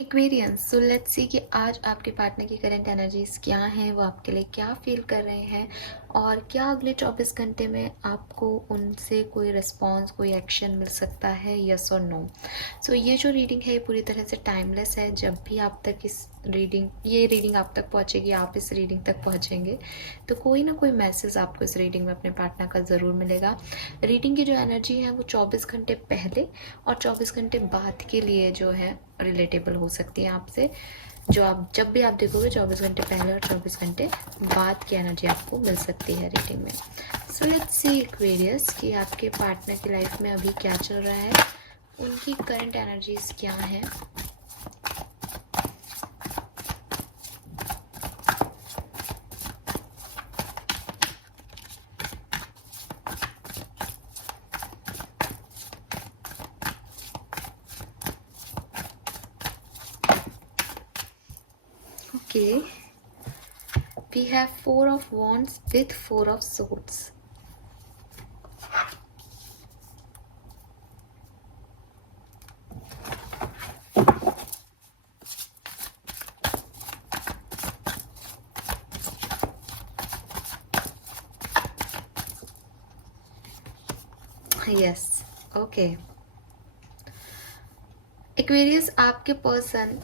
Aquarians, so let's see कि आज आपके पार्टनर की करंट एनर्जीज क्या हैं, वो आपके लिए क्या फील कर रहे हैं और क्या अगले 24 घंटे में आपको उनसे कोई रिस्पॉन्स, कोई एक्शन मिल सकता है, यस और नो। सो ये जो रीडिंग है ये पूरी तरह से टाइमलेस है। जब भी आप तक ये रीडिंग आप तक पहुंचेगी, आप इस रीडिंग तक पहुंचेंगे तो कोई ना कोई मैसेज आपको इस रीडिंग में अपने पार्टनर का ज़रूर मिलेगा। रीडिंग की जो एनर्जी है वो 24 घंटे पहले और 24 घंटे बाद के लिए जो है रिलेटेबल हो सकती है आपसे। जो आप जब भी आप देखोगे 24 घंटे पहले और 24 घंटे बाद की एनर्जी आपको मिल सकती है रीडिंग में। सो लेट्स सी एक्वेरियस कि आपके पार्टनर की लाइफ में अभी क्या चल रहा है, उनकी करंट एनर्जीज क्या हैं। Okay, we have Four of Wands with Four of Swords. Yes, okay. Aquarius, आपके पर्सन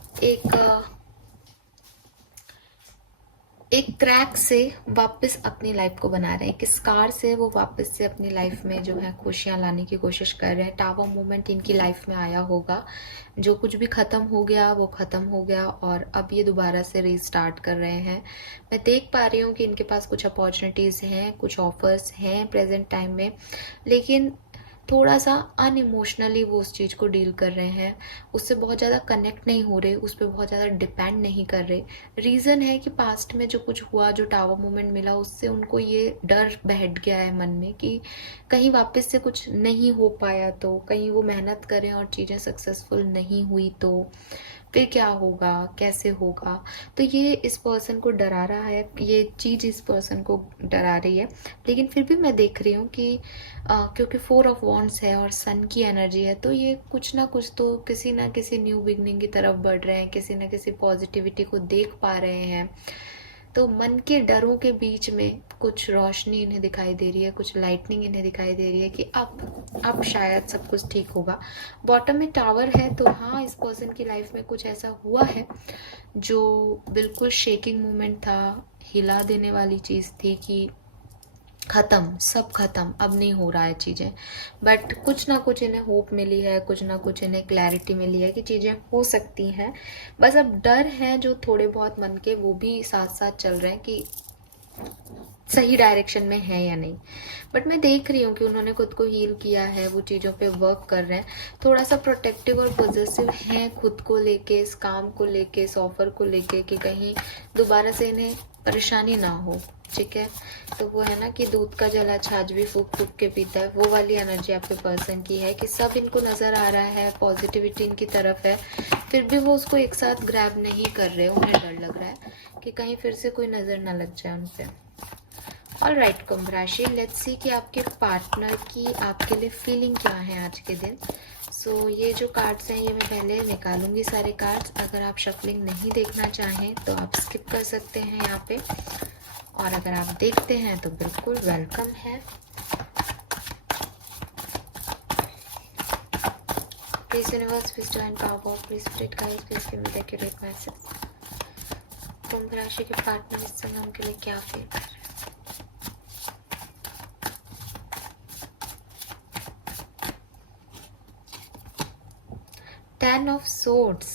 एक क्रैक से वापस अपनी लाइफ को बना रहे हैं, एक स्कार से वो वापस से अपनी लाइफ में जो है खुशियां लाने की कोशिश कर रहे हैं। टावर मोमेंट इनकी लाइफ में आया होगा, जो कुछ भी खत्म हो गया वो खत्म हो गया और अब ये दोबारा से रीस्टार्ट कर रहे हैं। मैं देख पा रही हूँ कि इनके पास कुछ अपॉर्चुनिटीज़ हैं, कुछ ऑफर्स हैं प्रेजेंट टाइम में, लेकिन थोड़ा सा अनइमोशनली वो उस चीज़ को डील कर रहे हैं। उससे बहुत ज़्यादा कनेक्ट नहीं हो रहे, उस पर बहुत ज़्यादा डिपेंड नहीं कर रहे। रीज़न है कि पास्ट में जो कुछ हुआ, जो टावर मोमेंट मिला, उससे उनको ये डर बैठ गया है मन में कि कहीं वापस से कुछ नहीं हो पाया तो, कहीं वो मेहनत करें और चीज़ें सक्सेसफुल नहीं हुई तो फिर क्या होगा, कैसे होगा। तो ये इस पर्सन को डरा रहा है, ये चीज़ इस पर्सन को डरा रही है। लेकिन फिर भी मैं देख रही हूँ कि क्योंकि फोर ऑफ वॉन्ड्स है और सन की एनर्जी है, तो ये कुछ ना कुछ तो किसी ना किसी न्यू बिगनिंग की तरफ बढ़ रहे हैं, किसी ना किसी पॉजिटिविटी को देख पा रहे हैं। तो मन के डरों के बीच में कुछ रोशनी इन्हें दिखाई दे रही है, कुछ लाइटनिंग इन्हें दिखाई दे रही है कि अब शायद सब कुछ ठीक होगा। बॉटम में टावर है, तो हाँ, इस पर्सन की लाइफ में कुछ ऐसा हुआ है जो बिल्कुल शेकिंग मोमेंट था, हिला देने वाली चीज़ थी कि खत्म, सब खत्म, अब नहीं हो रहा है चीज़ें। बट कुछ ना कुछ इन्हें होप मिली है, कुछ ना कुछ इन्हें क्लैरिटी मिली है कि चीज़ें हो सकती हैं। बस अब डर है जो थोड़े बहुत मन के, वो भी साथ साथ चल रहे हैं कि सही डायरेक्शन में है या नहीं। बट मैं देख रही हूँ कि उन्होंने खुद को हील किया है, वो चीज़ों पे वर्क कर रहे हैं। थोड़ा सा प्रोटेक्टिव और पॉजिटिव हैं खुद को लेके, इस काम को लेके, इस ऑफर को लेके कि कहीं दोबारा से इन्हें परेशानी ना हो। ठीक है, तो वो है ना कि दूध का जला छाछ भी फूक फूक के पीता है, वो वाली एनर्जी आपके पर्सन की है कि सब इनको नज़र आ रहा है, पॉजिटिविटी इनकी तरफ है, फिर भी वो उसको एक साथ ग्रैब नहीं कर रहे। उन्हें डर लग रहा है कि कहीं फिर से कोई नज़र ना लग जाए उन पर। ऑल राइट कुंभ राशि, लेट्स सी कि आपके पार्टनर की आपके लिए फीलिंग क्या है आज के दिन। सो ये जो कार्ड्स हैं ये मैं पहले निकालूंगी सारे कार्ड्स। अगर आप शफलिंग नहीं देखना चाहें तो आप स्किप कर सकते हैं यहाँ पे, और अगर आप देखते हैं तो बिल्कुल वेलकम है। Please universe, please join power, please spirit guides, please give me the accurate message. Kumbh राशि के पार्टनर इस संगम के लिए क्या फील कर रहे हैं। Ten of Swords,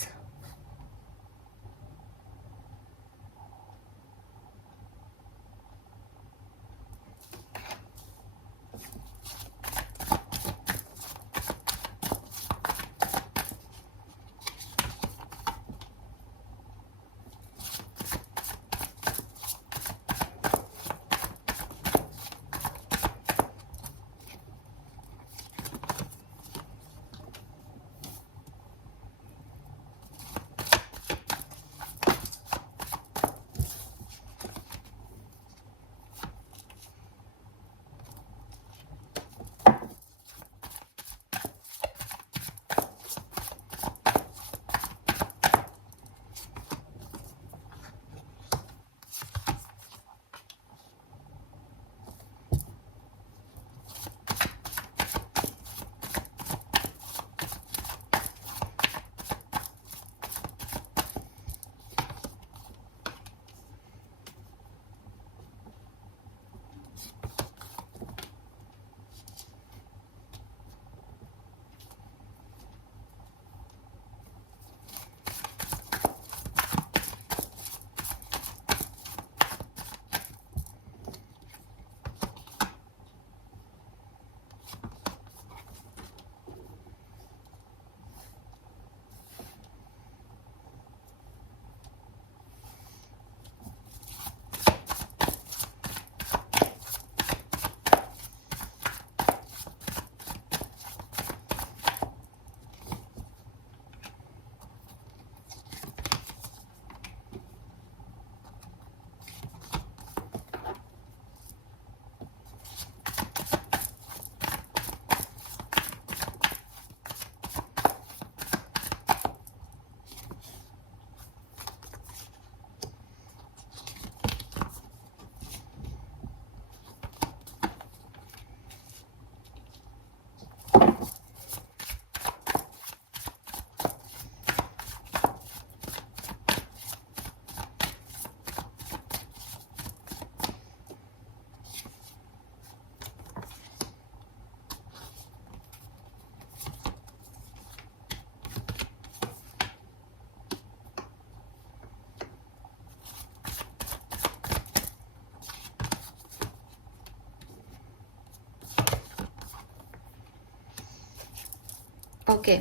okay,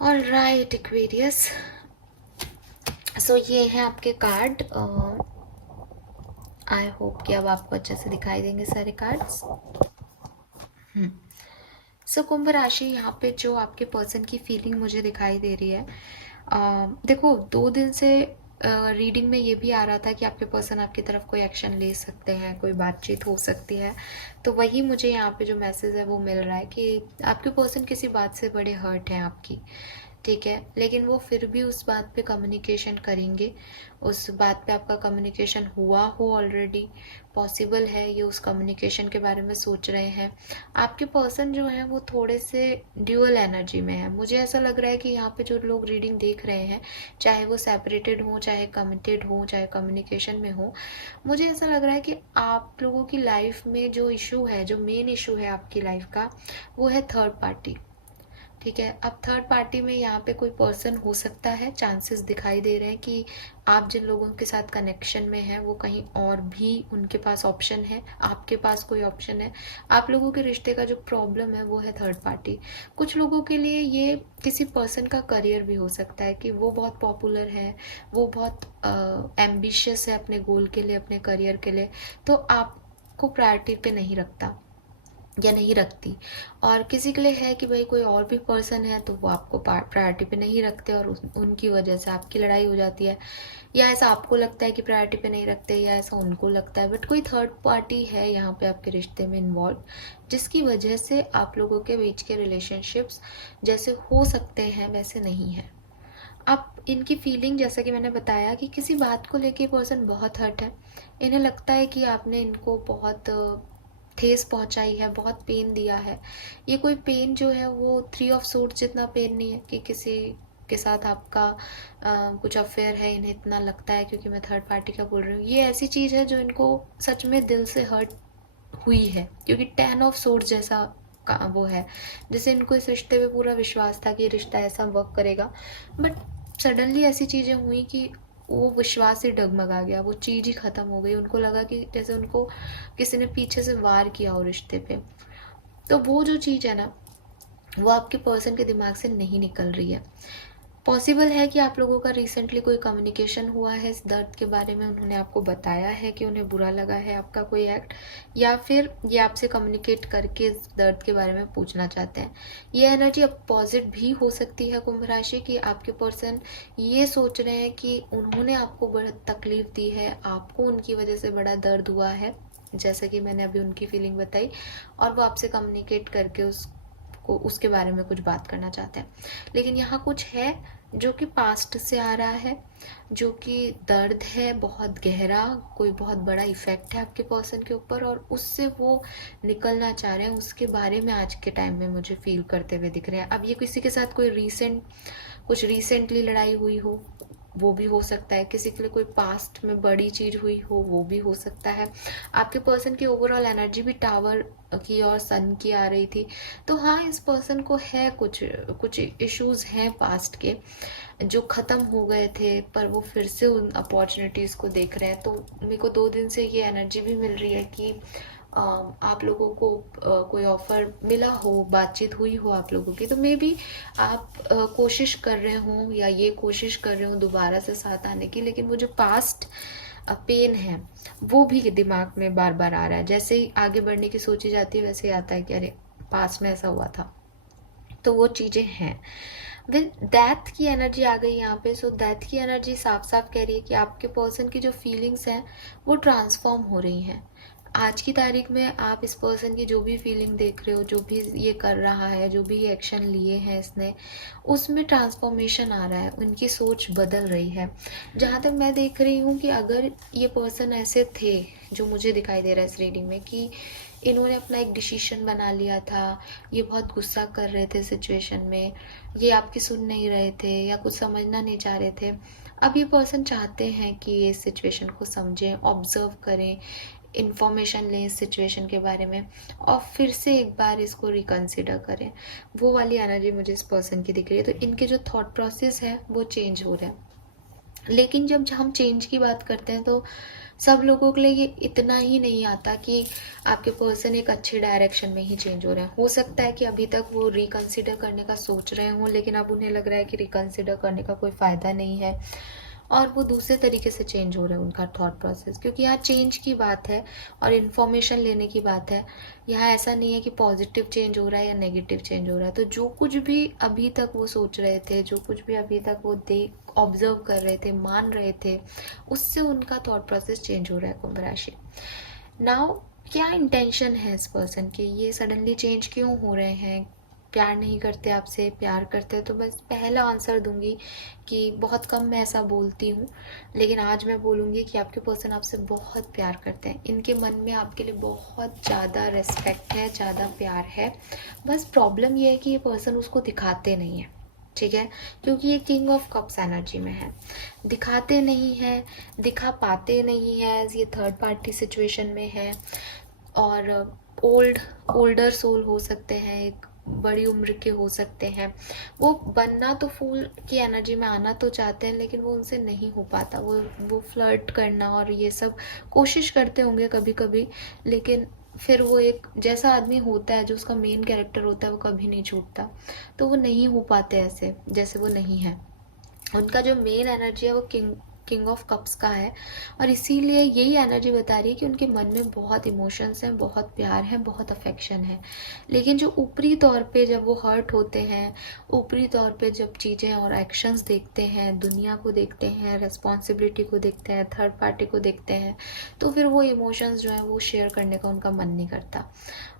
alright Aquarius, so ये है आपके कार्ड। आई होप कि अब आपको अच्छे से दिखाई देंगे सारे कार्ड्स। सो कुंभ राशि, यहाँ पे जो आपके पर्सन की फीलिंग मुझे दिखाई दे रही है, देखो 2 दिन से रीडिंग में ये भी आ रहा था कि आपके पर्सन आपकी तरफ कोई एक्शन ले सकते हैं, कोई बातचीत हो सकती है। तो वही मुझे यहाँ पे जो मैसेज है वो मिल रहा है कि आपके पर्सन किसी बात से बड़े हर्ट हैं आपकी, ठीक है, लेकिन वो फिर भी उस बात पे कम्युनिकेशन करेंगे। उस बात पे आपका कम्युनिकेशन हुआ हो ऑलरेडी, पॉसिबल है ये उस कम्युनिकेशन के बारे में सोच रहे हैं। आपके पर्सन जो है वो थोड़े से ड्यूअल एनर्जी में है। मुझे ऐसा लग रहा है कि यहाँ पे जो लोग रीडिंग देख रहे हैं, चाहे वो सेपरेटेड हो, चाहे कमिटेड हो, चाहे कम्युनिकेशन में हो, मुझे ऐसा लग रहा है कि आप लोगों की लाइफ में जो इशू है, जो मेन इशू है आपकी लाइफ का, वो है थर्ड पार्टी, ठीक है। अब थर्ड पार्टी में यहाँ पे कोई पर्सन हो सकता है, चांसेस दिखाई दे रहे हैं कि आप जिन लोगों के साथ कनेक्शन में हैं वो कहीं और भी उनके पास ऑप्शन है, आपके पास कोई ऑप्शन है। आप लोगों के रिश्ते का जो प्रॉब्लम है वो है थर्ड पार्टी। कुछ लोगों के लिए ये किसी पर्सन का करियर भी हो सकता है कि वो बहुत पॉपुलर है, वो बहुत एम्बिशियस है अपने गोल के लिए, अपने करियर के लिए, तो आपको प्रायोरिटी पे नहीं रखता या नहीं रखती। और किसी के लिए है कि भाई कोई और भी पर्सन है तो वो आपको प्रायोरिटी पे नहीं रखते और उनकी वजह से आपकी लड़ाई हो जाती है, या ऐसा आपको लगता है कि प्रायोरिटी पे नहीं रखते, या ऐसा उनको लगता है। बट कोई थर्ड पार्टी है यहाँ पे आपके रिश्ते में इन्वॉल्व, जिसकी वजह से आप लोगों के बीच के रिलेशनशिप्स जैसे हो सकते हैं वैसे नहीं है। अब इनकी फीलिंग, जैसा कि मैंने बताया कि किसी बात को लेके पर्सन बहुत हर्ट है। इन्हें लगता है कि आपने इनको बहुत ठेस पहुंचाई है, बहुत पेन दिया है। ये कोई पेन जो है वो 3 ऑफ सोर्ड्स जितना पेन नहीं है कि किसी के साथ आपका कुछ अफेयर है, इन्हें इतना लगता है, क्योंकि मैं थर्ड पार्टी का बोल रही हूँ। ये ऐसी चीज़ है जो इनको सच में दिल से हर्ट हुई है, क्योंकि 10 ऑफ सोर्ड्स जैसा वो है, जैसे इनको इस रिश्ते पे पूरा विश्वास था कि ये रिश्ता ऐसा वर्क करेगा, बट सडनली ऐसी चीज़ें हुई कि वो विश्वास ही डगमगा गया, वो चीज़ ही ख़त्म हो गई। उनको लगा कि जैसे उनको किसी ने पीछे से वार किया हो रिश्ते पे। तो वो जो चीज़ है ना, वो आपके पर्सन के दिमाग से नहीं निकल रही है। पॉसिबल है कि आप लोगों का रिसेंटली कोई कम्युनिकेशन हुआ है इस दर्द के बारे में, उन्होंने आपको बताया है कि उन्हें बुरा लगा है आपका कोई एक्ट, या फिर ये आपसे कम्युनिकेट करके इस दर्द के बारे में पूछना चाहते हैं। ये एनर्जी अपोजिट भी हो सकती है कुंभ राशि की। आपके पर्सन ये सोच रहे हैं कि उन्होंने आपको बड़ा तकलीफ दी है, आपको उनकी वजह से बड़ा दर्द हुआ है, जैसे कि मैंने अभी उनकी फीलिंग बताई, और वो आपसे कम्युनिकेट करके को उसके बारे में कुछ बात करना चाहते हैं। लेकिन यहाँ कुछ है जो कि पास्ट से आ रहा है, जो कि दर्द है बहुत गहरा, कोई बहुत बड़ा इफेक्ट है आपके पर्सन के ऊपर, और उससे वो निकलना चाह रहे हैं। उसके बारे में आज के टाइम में मुझे फील करते हुए दिख रहे हैं। अब ये किसी के साथ कोई कुछ रिसेंटली लड़ाई हुई हो, वो भी हो सकता है। किसी के लिए कोई पास्ट में बड़ी चीज हुई हो, वो भी हो सकता है। आपके पर्सन की ओवरऑल एनर्जी भी टावर की और सन की आ रही थी। तो हाँ, इस पर्सन को है कुछ इश्यूज हैं पास्ट के जो ख़त्म हो गए थे, पर वो फिर से उन अपॉर्चुनिटीज़ को देख रहे हैं। तो मेरे को 2 दिन से ये एनर्जी भी मिल रही है कि आप लोगों को कोई ऑफर मिला हो, बातचीत हुई हो आप लोगों की, तो मे बी आप कोशिश कर रहे हो, या ये कोशिश कर रहे हो दोबारा से साथ आने की। लेकिन वो जो पास्ट पेन है वो भी दिमाग में बार बार आ रहा है। जैसे ही आगे बढ़ने की सोची जाती है वैसे ही आता है कि अरे पास्ट में ऐसा हुआ था। तो वो चीज़ें हैं। विद डेथ की एनर्जी आ गई यहाँ पे। सो डेथ की एनर्जी साफ साफ कह रही है कि आपके पर्सन की जो फीलिंग्स हैं वो ट्रांसफॉर्म हो रही हैं। आज की तारीख में आप इस पर्सन की जो भी फीलिंग देख रहे हो, जो भी ये कर रहा है, जो भी एक्शन लिए हैं इसने, उसमें ट्रांसफॉर्मेशन आ रहा है, उनकी सोच बदल रही है। जहाँ तक मैं देख रही हूँ कि अगर ये पर्सन ऐसे थे, जो मुझे दिखाई दे रहा है इस रीडिंग में, कि इन्होंने अपना एक डिसीजन बना लिया था, ये बहुत गुस्सा कर रहे थे सिचुएशन में, ये आपकी सुन नहीं रहे थे या कुछ समझना नहीं चाह रहे थे। अब ये पर्सन चाहते हैं कि ये सिचुएशन को समझें, ऑब्जर्व करें, इंफॉर्मेशन लें इस सिचुएशन के बारे में, और फिर से एक बार इसको रिकंसिडर करें। वो वाली एनर्जी मुझे इस पर्सन की दिख रही है। तो इनके जो थॉट प्रोसेस है वो चेंज हो रहे हैं। लेकिन जब हम चेंज की बात करते हैं तो सब लोगों के लिए ये इतना ही नहीं आता कि आपके पर्सन एक अच्छे डायरेक्शन में ही चेंज हो रहे हैं। हो सकता है कि अभी तक वो रिकंसिडर करने का सोच रहे हों, लेकिन अब उन्हें लग रहा है कि रिकंसिडर करने का कोई फ़ायदा नहीं है और वो दूसरे तरीके से चेंज हो रहा है उनका थॉट प्रोसेस, क्योंकि यहाँ चेंज की बात है और इन्फॉर्मेशन लेने की बात है। यहाँ ऐसा नहीं है कि पॉजिटिव चेंज हो रहा है या नेगेटिव चेंज हो रहा है। तो जो कुछ भी अभी तक वो सोच रहे थे, जो कुछ भी अभी तक वो देख ऑब्जर्व कर रहे थे, मान रहे थे, उससे उनका थॉट प्रोसेस चेंज हो रहा है कुंभ राशि। नाउ क्या इंटेंशन है इस पर्सन के, ये सडनली चेंज क्यों हो रहे हैं? प्यार नहीं करते आपसे, प्यार करते हैं? तो बस पहला आंसर दूंगी कि बहुत कम मैं ऐसा बोलती हूँ, लेकिन आज मैं बोलूँगी कि आपके पर्सन आपसे बहुत प्यार करते हैं। इनके मन में आपके लिए बहुत ज़्यादा रिस्पेक्ट है, ज़्यादा प्यार है। बस प्रॉब्लम ये है कि ये पर्सन उसको दिखाते नहीं है, ठीक है, क्योंकि ये किंग ऑफ कप्स एनर्जी में है। दिखाते नहीं है, दिखा पाते नहीं है, ये थर्ड पार्टी सिचुएशन में है और ओल्डर सोल हो सकते हैं, एक बड़ी उम्र के हो सकते हैं। वो बनना तो फूल की एनर्जी में आना तो चाहते हैं, लेकिन वो उनसे नहीं हो पाता। वो फ्लर्ट करना और ये सब कोशिश करते होंगे कभी कभी, लेकिन फिर वो एक जैसा आदमी होता है जो उसका मेन कैरेक्टर होता है वो कभी नहीं छूटता, तो वो नहीं हो पाते ऐसे जैसे वो नहीं है। उनका जो मेन एनर्जी है वो किंग ऑफ कप्स का है और इसीलिए यही एनर्जी बता रही है कि उनके मन में बहुत इमोशंस हैं, बहुत प्यार है, बहुत अफेक्शन है। लेकिन जो ऊपरी तौर पे जब वो हर्ट होते हैं, ऊपरी तौर पे जब चीज़ें और एक्शंस देखते हैं, दुनिया को देखते हैं, रेस्पॉन्सिबिलिटी को देखते हैं, थर्ड पार्टी को देखते हैं, तो फिर वो इमोशंस जो है वो शेयर करने का उनका मन नहीं करता।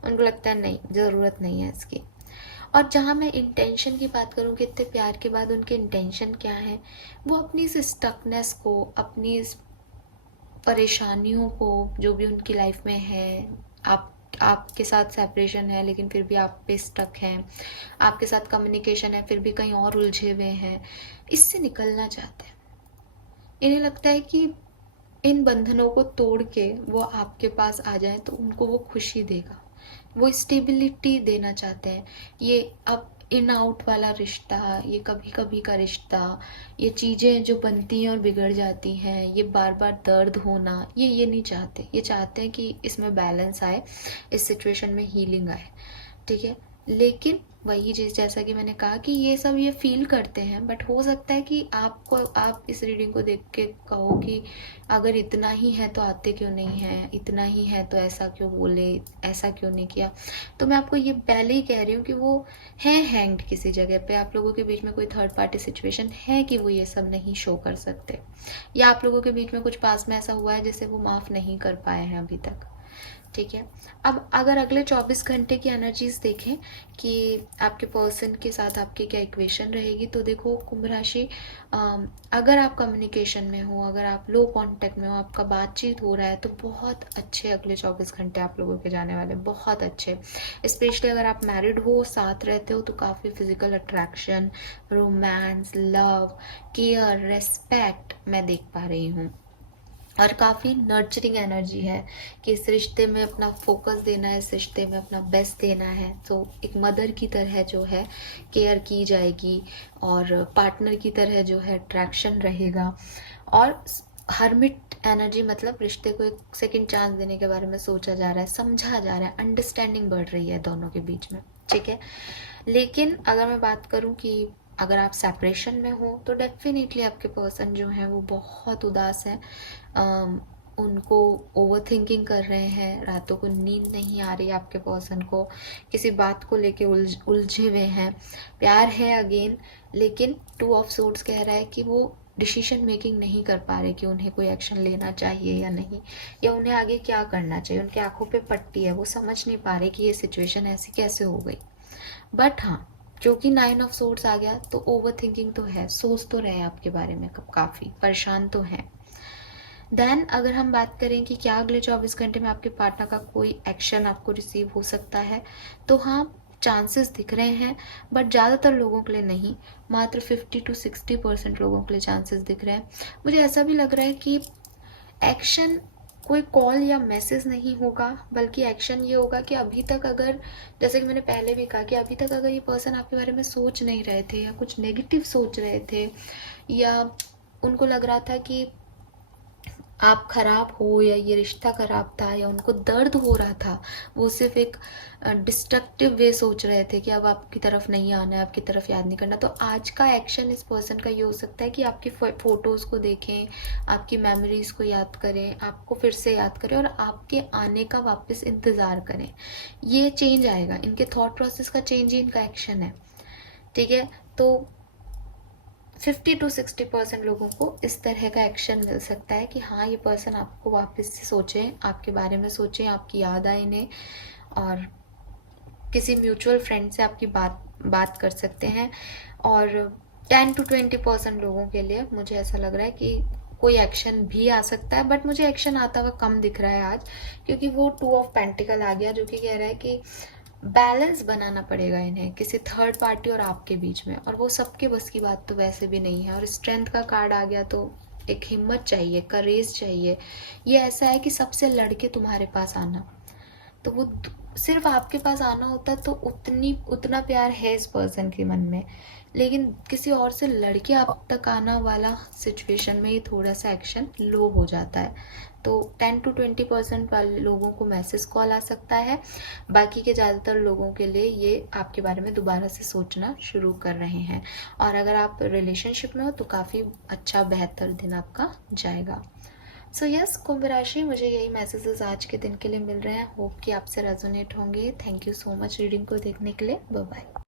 उनको लगता है नहीं, ज़रूरत नहीं है इसकी। और जहाँ मैं इंटेंशन की बात करूँ कि इतने प्यार के बाद उनके इंटेंशन क्या है, वो अपनी इस स्टकनेस को, अपनी इस परेशानियों को जो भी उनकी लाइफ में है, आपके साथ सेपरेशन है लेकिन फिर भी आप पे स्टक हैं, आपके साथ कम्युनिकेशन है फिर भी कहीं और उलझे हुए हैं, इससे निकलना चाहते हैं। इन्हें लगता है कि इन बंधनों को तोड़ के वो आपके पास आ जाए तो उनको वो खुशी देगा, वो स्टेबिलिटी देना चाहते हैं। ये अब इन आउट वाला रिश्ता, ये कभी कभी का रिश्ता, ये चीज़ें जो बनती हैं और बिगड़ जाती हैं, ये बार बार दर्द होना, ये नहीं चाहते। ये चाहते हैं कि इसमें बैलेंस आए, इस सिचुएशन में हीलिंग आए, ठीक है। लेकिन वही चीज़ जैसा कि मैंने कहा कि ये सब ये फील करते हैं, बट हो सकता है कि आप इस रीडिंग को देख के कहो कि अगर इतना ही है तो आते क्यों नहीं है, इतना ही है तो ऐसा क्यों बोले, ऐसा क्यों नहीं किया। तो मैं आपको ये पहले ही कह रही हूँ कि वो है हैंग्ड किसी जगह पे। आप लोगों के बीच में कोई थर्ड पार्टी सिचुएशन है कि वो ये सब नहीं शो कर सकते, या आप लोगों के बीच में कुछ पास में ऐसा हुआ है जिसे वो माफ़ नहीं कर पाए हैं अभी तक, ठीक है। अब अगर अगले 24 घंटे की एनर्जीज देखें कि आपके पर्सन के साथ आपकी क्या इक्वेशन रहेगी, तो देखो कुंभ राशि, अगर आप कम्युनिकेशन में हो, अगर आप लो कांटेक्ट में हो, आपका बातचीत हो रहा है, तो बहुत अच्छे अगले 24 घंटे आप लोगों के जाने वाले, बहुत अच्छे। स्पेशली अगर आप मैरिड हो, साथ रहते हो, तो काफ़ी physical attraction, romance, love, care, respect मैं देख पा रही हूँ। और काफ़ी नर्चरिंग एनर्जी है कि इस रिश्ते में अपना फोकस देना है, इस रिश्ते में अपना बेस्ट देना है। तो एक मदर की तरह जो है केयर की जाएगी और पार्टनर की तरह जो है अट्रैक्शन रहेगा। और हर्मिट एनर्जी मतलब रिश्ते को एक सेकंड चांस देने के बारे में सोचा जा रहा है, समझा जा रहा है, अंडरस्टैंडिंग बढ़ रही है दोनों के बीच में, ठीक है। लेकिन अगर मैं बात करूं कि अगर आप सेपरेशन में हो तो डेफिनेटली आपके पर्सन जो है वो बहुत उदास है, उनको ओवर थिंकिंग कर रहे हैं, रातों को नींद नहीं आ रही आपके पर्सन को, किसी बात को लेके उलझे हुए हैं। प्यार है अगेन, लेकिन 2 ऑफ सोर्ड्स कह रहा है कि वो डिसीजन मेकिंग नहीं कर पा रहे कि उन्हें कोई एक्शन लेना चाहिए या नहीं, या उन्हें आगे क्या करना चाहिए। उनकी आंखों पे पट्टी है, वो समझ नहीं पा रहे कि ये सिचुएशन ऐसी कैसे हो गई। बट हाँ, क्योंकि 9 ऑफ सोर्ड्स आ गया तो ओवर थिंकिंग तो है, सोच तो रहे आपके बारे में, काफ़ी परेशान तो हैं। देन अगर हम बात करें कि क्या अगले 24 घंटे में आपके पार्टनर का कोई एक्शन आपको रिसीव हो सकता है, तो हाँ, चांसेस दिख रहे हैं, बट ज़्यादातर लोगों के लिए नहीं, मात्र 50 to 60% लोगों के लिए चांसेस दिख रहे हैं। मुझे ऐसा भी लग रहा है कि एक्शन कोई कॉल या मैसेज नहीं होगा, बल्कि एक्शन ये होगा कि अभी तक अगर, जैसे कि मैंने पहले भी कहा कि अभी तक अगर ये पर्सन आपके बारे में सोच नहीं रहे थे या कुछ नेगेटिव सोच रहे थे, या उनको लग रहा था कि आप खराब हो या ये रिश्ता खराब था या उनको दर्द हो रहा था, वो सिर्फ एक डिस्ट्रक्टिव वे सोच रहे थे कि अब आपकी तरफ नहीं आना है, आपकी तरफ याद नहीं करना। तो आज का एक्शन इस पर्सन का ये हो सकता है कि आपकी फ़ोटोज़ को देखें, आपकी मेमोरीज़ को याद करें, आपको फिर से याद करें और आपके आने का वापस इंतज़ार करें। ये चेंज आएगा, इनके थॉट प्रोसेस का चेंज ही इनका एक्शन है, ठीक है। तो 50 to 60% लोगों को इस तरह का एक्शन मिल सकता है कि हाँ, ये पर्सन आपको वापस से सोचें, आपके बारे में सोचें, आपकी याद आए इन्हें, और किसी म्यूचुअल फ्रेंड से आपकी बात कर सकते हैं। और 10 to 20% लोगों के लिए मुझे ऐसा लग रहा है कि कोई एक्शन भी आ सकता है, बट मुझे एक्शन आता हुआ कम दिख रहा है आज, क्योंकि वो 2 of पेंटिकल आ गया, जो कि कह रहा है कि बैलेंस बनाना पड़ेगा इन्हें किसी थर्ड पार्टी और आपके बीच में, और वो सबके बस की बात तो वैसे भी नहीं है। और स्ट्रेंथ का कार्ड आ गया, तो एक हिम्मत चाहिए, करेज चाहिए। ये ऐसा है कि सबसे लड़के तुम्हारे पास आना, तो वो सिर्फ आपके पास आना होता तो उतना प्यार है इस पर्सन के मन में, लेकिन किसी और से लड़के आप तक आना वाला सिचुएशन में ये थोड़ा सा एक्शन लो हो जाता है। तो 10 to 20% वाले लोगों को मैसेज कॉल आ सकता है, बाकी के ज़्यादातर लोगों के लिए ये आपके बारे में दोबारा से सोचना शुरू कर रहे हैं। और अगर आप रिलेशनशिप में हो तो काफ़ी अच्छा बेहतर दिन आपका जाएगा। सो यस, कुंभ राशि, मुझे यही मैसेजेस आज के दिन के लिए मिल रहे हैं। होप कि आपसे रेजोनेट होंगे। Thank you so much reading को देखने के लिए। Bye bye.